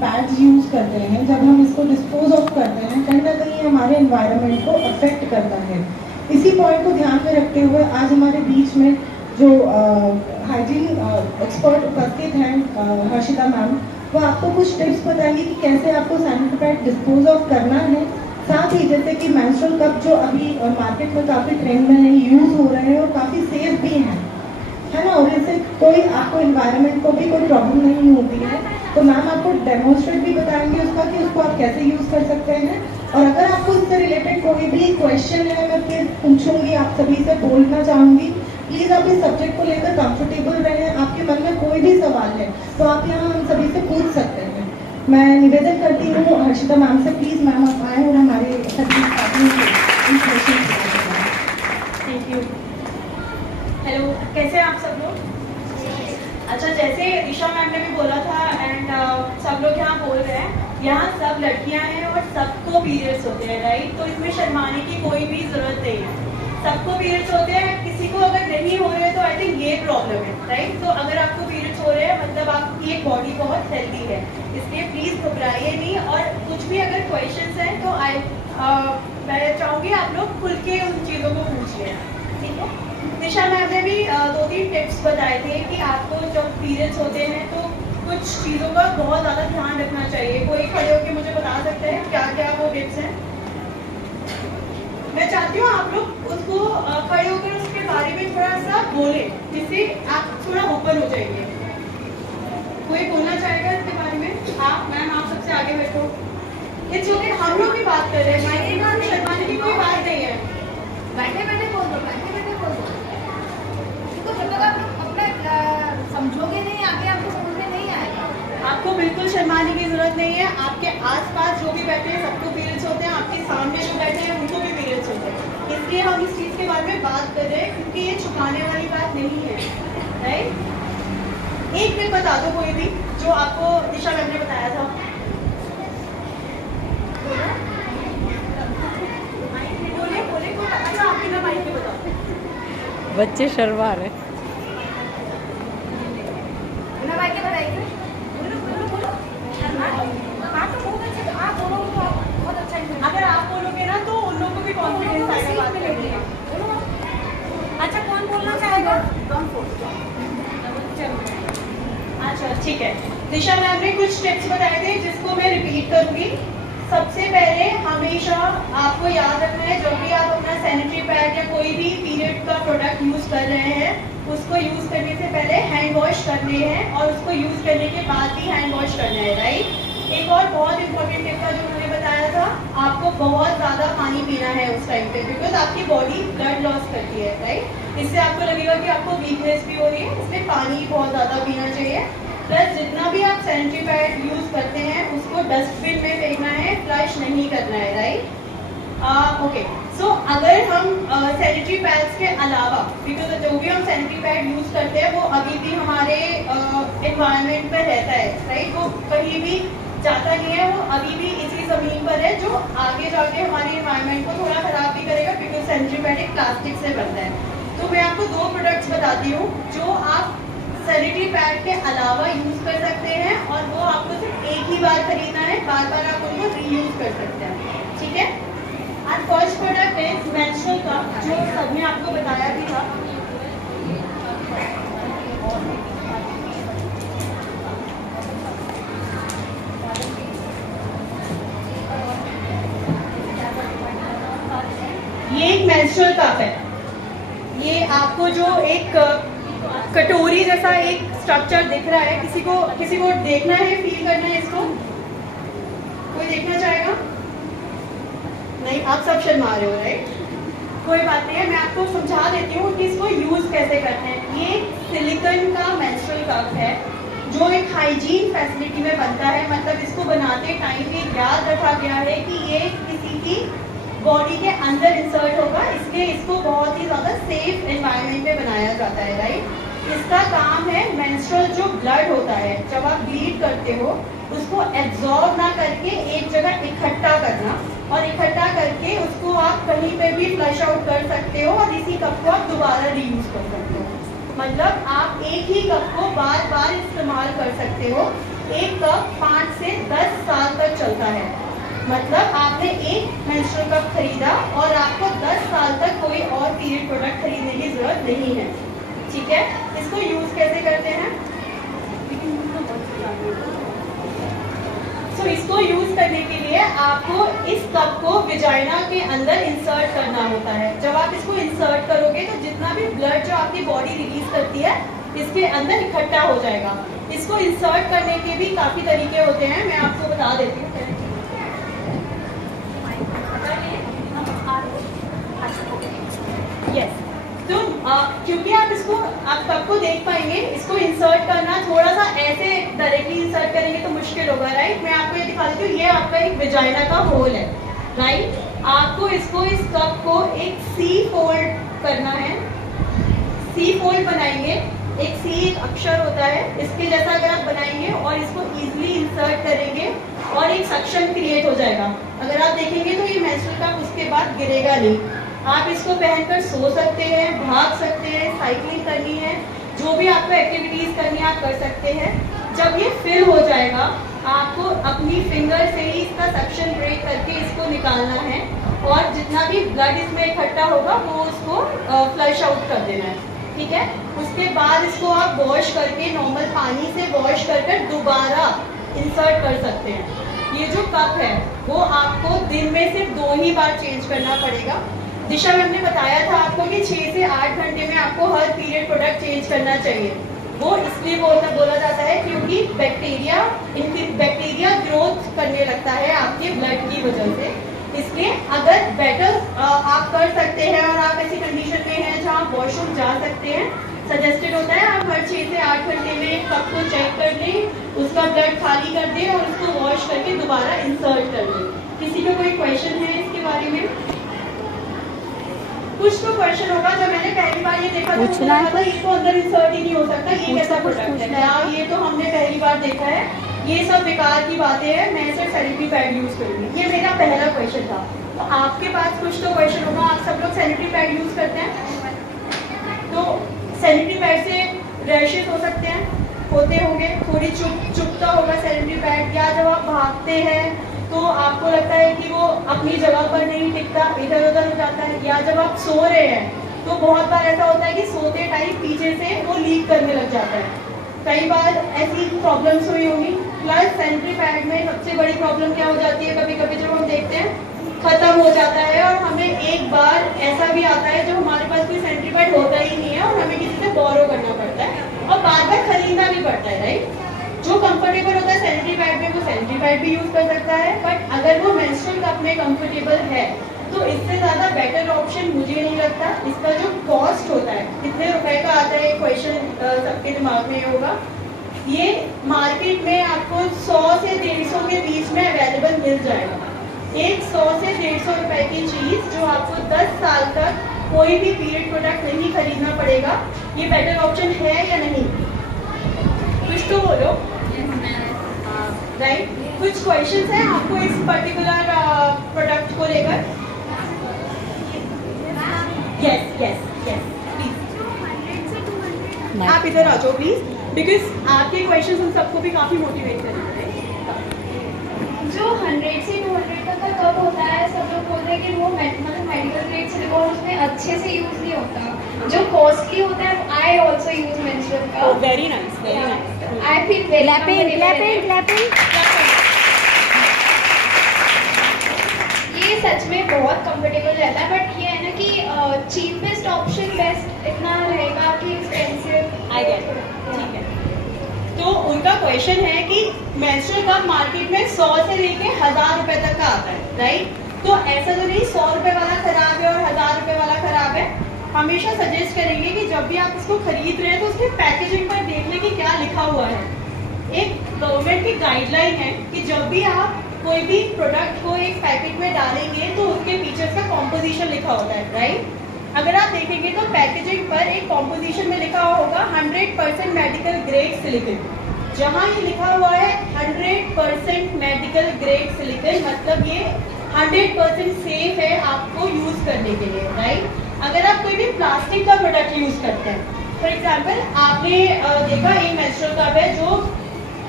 Pads use करते हैं, जब हम इसको डिस्पोज ऑफ करते हैं, कहीं ना कहीं हमारे एनवायरनमेंट को अफेक्ट करता है। इसी पॉइंट को ध्यान में रखते हुए आज हमारे बीच में जो हाइजीन एक्सपर्ट उपस्थित हैं, हर्षिता मैम, वो आपको कुछ टिप्स बताएंगी कि कैसे आपको सैनिटरी पैड डिस्पोज ऑफ करना है। साथ ही जैसे कि मेंस्ट्रुअल कप जो अभी मार्केट में काफ़ी ट्रेंड में है, यूज़ हो रहे हैं और काफ़ी सेफ भी हैं, है ना, और इससे कोई आपको एनवायरनमेंट को भी कोई प्रॉब्लम नहीं होती है। तो मैम आपको डेमोन्स्ट्रेट भी बताएंगे उसका कि उसको आप कैसे यूज़ कर सकते हैं। और अगर आपको इससे रिलेटेड कोई भी क्वेश्चन है, मैं फिर पूछूंगी, आप सभी से बोलना चाहूँगी, प्लीज़ आप इस सब्जेक्ट को लेकर कंफर्टेबल रहें। आपके मन में कोई भी सवाल है तो आप यहाँ हम सभी से पूछ सकते हैं। मैं निवेदन करती हूँ हर्षिता मैम से, प्लीज़ मैम आप आएँ और हमारे सभी साथियों को थैंक यू। हेलो, कैसे हैं आप सब लोग? अच्छा, जैसे दिशा मैम ने भी बोला था एंड सब लोग यहाँ बोल रहे हैं, यहाँ सब लड़कियाँ हैं और सबको पीरियड्स होते हैं, राइट? तो इसमें शर्माने की कोई भी जरूरत नहीं है, सबको पीरियड्स होते हैं। किसी को अगर नहीं हो रहे तो आई थिंक ये प्रॉब्लम है, राइट? तो अगर आपको पीरियड्स हो रहे हैं मतलब आपकी एक बॉडी बहुत हेल्दी है, इसलिए प्लीज घबराइए नहीं। और कुछ भी अगर क्वेश्चंस हैं तो मैं चाहूँगी आप लोग खुल के उन चीज़ों को पूछिए, ठीक है? दिशा मैम ने भी 2-3 टिप्स बताए थे कि आपको जब पीरियड्स होते हैं तो कुछ चीज़ों का बहुत ज़्यादा ध्यान रखना चाहिए। कोई खड़े होकर मुझे बता सकते हैं क्या क्या वो टिप्स हैं? मैं चाहती हूँ आप लोग उसको खड़े होकर उसके बारे में थोड़ा सा बोले, जिससे आप थोड़ा ओपन हो जाएंगे। कोई बोलना चाहेगा इसके बारे में? आप मैम, आप सबसे आगे बैठो। इट्स ओके, हम लोग भी बात कर रहे हैं, माइक शर्माने की कोई बात नहीं है। बैठे बैठे बोल दो, बैठे बैठे बोल दो। तो जब तक आप अपना समझोगे नहीं, आगे आपको समझ में नहीं आएगा। आपको बिल्कुल शर्माने की जरूरत नहीं है। आपके आसपास जो भी बैठे हैं सबको पीरियड्स होते हैं, आपके सामने जो बैठे हैं उनको भी पीरियड्स होते हैं, इसलिए हम इस चीज़ के बारे में बात कर रहे हैं, क्योंकि ये छुपाने वाली बात नहीं है, राइट? एक टिप बता दो कोई भी जो आपको दिशा मैम ने बताया था। बोले बोले कोई अच्छा, आप बिना माइक के बताओ। बच्चे शर्मा रहे। बिना माइक के बताइए। बोलो बोलो बोलो। हाँ तो बहुत अच्छा, आप बोलो तो बहुत अच्छा है। अगर आप बोलोगे ना तो उन लोगों को भी कॉन्फिडेंस आएगा बात करने का। बोलो। अच्छा, कौन बोलना चाहेगा? अच्छा, ठीक है। दिशा मैम ने कुछ टिप्स बताए थे जिसको मैं रिपीट करूंगी। सबसे पहले हमेशा आपको याद रखना है, जब भी आप अपना सैनिटरी पैड या कोई भी पीरियड का प्रोडक्ट यूज कर रहे हैं, उसको यूज करने से पहले हैंड वॉश करने हैं और उसको यूज करने के बाद भी हैंड वॉश करना है, राइट? एक और बहुत इंपॉर्टेंट टिप था जो उन्होंने बताया था, आपको बहुत ज़्यादा पानी पीना है उस टाइम पे, बिकॉज आपकी बॉडी ब्लड लॉस करती है, राइट? इससे आपको लगेगा कि आपको वीकनेस भी हो रही है, इसलिए पानी बहुत ज़्यादा पीना चाहिए। प्लस जितना भी आप सैनिटरी पैड यूज करते हैं उसको डस्टबिन में फेंकना है, फ्लश नहीं करना है, राइट? ओके, सो अगर हम सैनिटरी पैड्स के अलावा, बिकॉज जो भी हम सैनिटरी पैड यूज करते हैं वो अभी भी हमारे एनवायरनमेंट में रहता है, राइट? वो कहीं भी जाता नहीं है, वो अभी भी इसी जमीन पर है, जो आगे जाके हमारी एनवायरनमेंट को थोड़ा खराब भी करेगा, बिकॉज सैनिटरी पैड एक प्लास्टिक से बनता है। तो मैं आपको 2 प्रोडक्ट्स बताती हूँ जो आप सैनिटरी पैड के अलावा यूज कर सकते हैं, और वो आपको सिर्फ एक ही बार खरीदना है, बार बार आप उनको रीयूज कर सकते हैं, ठीक है? और फर्स्ट प्रोडक्ट है मेंस्ट्रुअल कप, जो सबने आपको बताया भी था। ये एक मेंस्ट्रुअल कप है, ये आपको जो एक कटोरी जैसा एक स्ट्रक्चर दिख रहा है, किसी को देखना है, फील करना है इसको? कोई देखना चाहेगा? नहीं, आप सब शर्मा रहे हो, राइट? कोई बात नहीं है, मैं आपको समझा देती हूँ कि इसको यूज कैसे करते हैं। ये सिलिकॉन का मेंस्ट्रुअल कप है जो एक हाइजीन फैसिलिटी में बनता है, मतलब इसको बनाते टाइम ये याद रखा गया है कि ये किसी की बॉडी के अंदर इंसर्ट होगा, इसलिए इसको बहुत ही ज़्यादा सेफ एनवायरनमेंट में बनाया जाता है, राइट? इसका काम है मेंस्ट्रुअल जो ब्लड होता है, जब आप ब्लीड करते हो उसको एब्जॉर्ब ना करके एक जगह इकट्ठा करना, और इकट्ठा करके उसको आप कहीं पे भी फ्लश आउट कर सकते हो, और इसी कप को आप दोबारा रीयूज कर सकते हो। मतलब आप एक ही कप को बार बार इस्तेमाल कर सकते हो। एक कप 5 से 10 साल तक चलता है। मतलब आपने एक मेंस्ट्रुअल कप खरीदा और आपको 10 साल तक कोई और पीरियड प्रोडक्ट खरीदने की जरूरत नहीं है। ठीक है, इसको यूज कैसे करते हैं? तो इसको यूज करने के लिए आपको इस कप को विजाइना के अंदर इंसर्ट करना होता है। जब आप इसको इंसर्ट करोगे तो जितना भी ब्लड जो आपकी बॉडी रिलीज करती है इसके अंदर इकट्ठा हो जाएगा। इसको इंसर्ट करने के भी काफी तरीके होते हैं, मैं आपको बता देती हूँ। यस, तो क्योंकि आप कप को देख पाएंगे, इसको इंसर्ट करना थोड़ा सा ऐसे डायरेक्टली इंसर्ट करेंगे तो मुश्किल होगा, राइट। मैं आपको ये दिखा देती हूँ, ये आपका एक विजाइना का होल है, राइट। आपको इसको इस कप को एक सी फोल्ड करना है। सी फोल्ड बनाएंगे, एक सी एक अक्षर होता है, इसके जैसा अगर आप बनाएंगे और इसको इजीली इंसर्ट करेंगे और एक सक्शन क्रिएट हो जाएगा। अगर आप देखेंगे तो ये मेंस्ट्रुअल कप उसके बाद गिरेगा नहीं। आप इसको पहनकर सो सकते हैं, भाग सकते हैं, साइकिलिंग करनी है, जो भी आपको एक्टिविटीज करनी है आप कर सकते हैं। जब ये फिल हो जाएगा आपको अपनी फिंगर से ही इसका सक्शन ब्रेक करके इसको निकालना है और जितना भी ब्लड इसमें इकट्ठा होगा वो उसको फ्लश आउट कर देना है। ठीक है, उसके बाद इसको आप वॉश करके नॉर्मल पानी से वॉश कर दोबारा इंसर्ट कर सकते हैं। ये जो कप है वो आपको दिन में सिर्फ 2 ही बार चेंज करना पड़ेगा। दिशा मैम ने बताया था आपको कि 6 से 8 घंटे में आपको हर पीरियड प्रोडक्ट चेंज करना चाहिए। वो इसलिए बोला जाता है क्योंकि बैक्टीरिया ग्रोथ करने लगता है आपके ब्लड की वजह से। इसलिए अगर बेटर आप कर सकते हैं और आप ऐसी कंडीशन में हैं जहाँ आप वॉशरूम जा सकते हैं, सजेस्टेड होता है आप हर 6 से 8 घंटे में कप को चेक कर लें, उसका ब्लड खाली कर दें और उसको वॉश करके दोबारा इंसर्ट कर लें। किसी का कोई क्वेश्चन है इसके बारे में? कुछ तो क्वेश्चन होगा। जब मैंने पहली बार ये देखा था इसको अंदर इंसर्ट ही नहीं हो सकता, ये कैसा प्रोडक्ट है? ये तो हमने पहली बार देखा है, ये सब बेकार की बातें हैं, मैं सिर्फ सैनिटरी पैड यूज करूंगी। ये मेरा पहला क्वेश्चन था। तो आपके पास कुछ तो क्वेश्चन होगा, आप सब लोग सैनिटरी पैड यूज करते हैं, तो सैनिटरी पैड से रैशेस हो सकते हैं, होते होंगे, थोड़ी चुभता होगा सैनिटरी पैड, या जब आप भागते हैं तो आपको लगता है कि वो अपनी जगह पर नहीं टिकता, इधर उधर हो जाता है, या जब आप सो रहे हैं तो बहुत बार ऐसा होता है कि सोते टाइम पीछे से वो लीक करने लग जाता है। कई बार ऐसी प्रॉब्लम्स हुई होंगी। प्लस सैनिटरी पैड में सबसे बड़ी प्रॉब्लम क्या हो जाती है, कभी कभी जब हम देखते हैं खत्म हो जाता है और हमें एक बार ऐसा भी आता है जब हमारे पास कोई सैनिटरी पैड होता ही नहीं है और हमें किसी से बोरो करना पड़ता है और बार बार खरीदना भी पड़ता है, राइट। जो कंफर्टेबल होता है सैनिटरी पैड में वो सैनिटरी पैड भी यूज कर सकता है, बट अगर वो मेंस्ट्रुअल कप में कंफर्टेबल है तो इससे ज्यादा बेटर ऑप्शन मुझे नहीं लगता। इसका जो कॉस्ट होता है, कितने रुपए का आता है, क्वेश्चन सबके दिमाग में होगा। ये मार्केट में आपको 100 से 150 के बीच में अवेलेबल मिल जाएगा। एक 100 से 150 रुपए की चीज जो आपको 10 साल तक कोई भी पीरियड प्रोडक्ट नहीं खरीदना पड़ेगा। ये बेटर ऑप्शन है या नहीं? कुछ तो बोलो, राइट। कुछ क्वेश्चंस हैं आपको इस पर्टिकुलर प्रोडक्ट को लेकर? यस यस यस, प्लीज आप इधर आ जाओ प्लीज, बिकॉज आपके क्वेश्चंस उन सबको भी काफी मोटिवेट करेंगे। जो 100 से 200 तक का कप होता है, सब लोग बोलते हैं कि वो मतलब मेडिकल ग्रेड सिलिकॉन उसमें अच्छे से यूज नहीं होता। जो कॉस्टली होता है, I also use menstrual cup. Very nice, very nice. I feel very clapping. ये सच में बहुत कंफर्टेबल रहता है, बट ये है ना कि चीपेस्ट ऑप्शन बेस्ट इतना रहेगा कि एक्सपेंसिव। आई गेट, ठीक है। तो उनका क्वेश्चन है कि मेंस्ट्रुअल कप मार्केट में 100 से लेके 1000 रुपए तक का आता है, राइट। तो ऐसा तो नहीं 100 रुपए वाला खराब है और 1000 रुपए वाला खराब है। हमेशा सजेस्ट करेंगे कि जब भी आप इसको खरीद रहे हैं तो उसके पैकेजिंग पर देख लें कि क्या लिखा हुआ है। एक गवर्नमेंट की गाइडलाइन है कि जब भी आप कोई भी प्रोडक्ट को एक पैकेट में डालेंगे तो उसके पीछे उसका कॉम्पोजिशन लिखा होता है, राइट। अगर आप देखेंगे तो पैकेजिंग पर एक कॉम्पोजिशन में लिखा होगा 100% मेडिकल ग्रेड सिलिकॉन। जहाँ ये लिखा हुआ है 100% मेडिकल ग्रेड सिलिकॉन, मतलब ये 100% सेफ है आपको यूज करने के लिए, राइट। अगर आप कोई भी प्लास्टिक का प्रोडक्ट यूज करते हैं, फॉर एग्जाम्पल आपने देखा एक मेंस्ट्रुअल कप है जो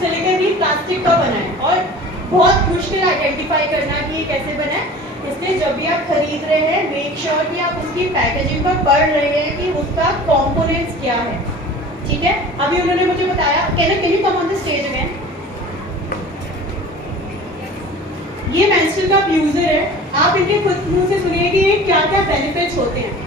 सिलिकॉन भी प्लास्टिक का बना है और बहुत मुश्किल आइडेंटिफाई करना कि ये कैसे बना है। इसलिए जब भी आप खरीद रहे हैं मेक श्योर कि आप उसकी पैकेजिंग पर पढ़ रहे हैं कि उसका कंपोनेंट्स क्या है, ठीक है। अभी उन्होंने मुझे बताया, can you come on the stage again. ये मेंस्ट्रुअल कप यूजर है, आप इनके खुद मुंह से सुनिए कि ये क्या क्या बेनिफिट्स होते हैं।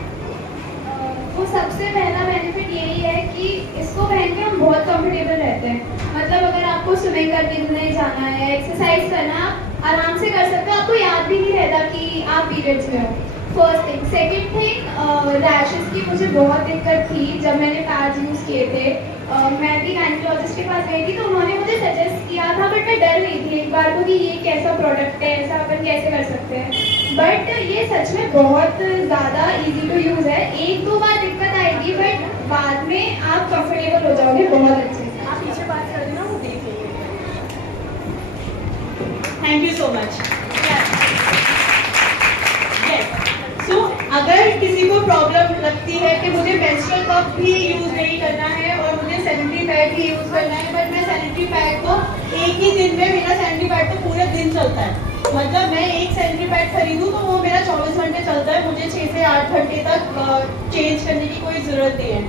वो सबसे पहला बेनिफिट यही है कि इसको पहन के हम बहुत कंफर्टेबल रहते हैं। मतलब अगर आपको स्विमिंग करने जाना है, एक्सरसाइज करना, आप आराम से कर सकते हो, आपको याद भी नहीं रहता कि आप पीरियड्स में हो। First thing. Second thing, rashes की मुझे बहुत दिक्कत थी जब मैंने पैड्स यूज़ किए थे। मैं भी गायनेकोलॉजिस्ट के पास गई थी तो उन्होंने मुझे सजेस्ट किया था, बट मैं डर रही थी एक बार को कि ये कैसा प्रोडक्ट है, ऐसा अपन कैसे कर सकते हैं। बट ये सच में बहुत ज़्यादा इजी टू यूज़ है। एक दो बार दिक्कत आएगी बट बाद में आप कंफर्टेबल हो जाओगे बहुत अच्छे से। आप पीछे बात कर देना, वो देख लेंगे। Thank you so much. So अगर किसी को प्रॉब्लम लगती है कि मुझे मेंस्ट्रुअल कप भी यूज नहीं करना है और मुझे सैनिटरी पैड भी यूज करना है, बट मैं सैनिटरी पैड को एक ही दिन में, मेरा सैनिटरी पैड तो पूरे दिन चलता है। मतलब मैं एक सैनिटरी पैड खरीदूं तो वो मेरा 24 घंटे चलता है, मुझे 6 से 8 घंटे तक चेंज करने की कोई जरूरत नहीं है।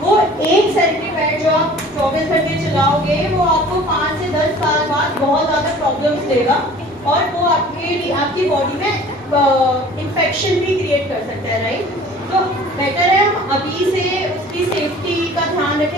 वो एक सैनिटरी पैड जो आप 24 घंटे चलाओगे वो आपको 5 से 10 साल बाद बहुत ज़्यादा प्रॉब्लम्स देगा और वो आपकी बॉडी में इन्फेक्शन भी क्रिएट कर सकता है, राइट। तो बेटर है हम अभी से उसकी सेफ्टी का ध्यान रखें।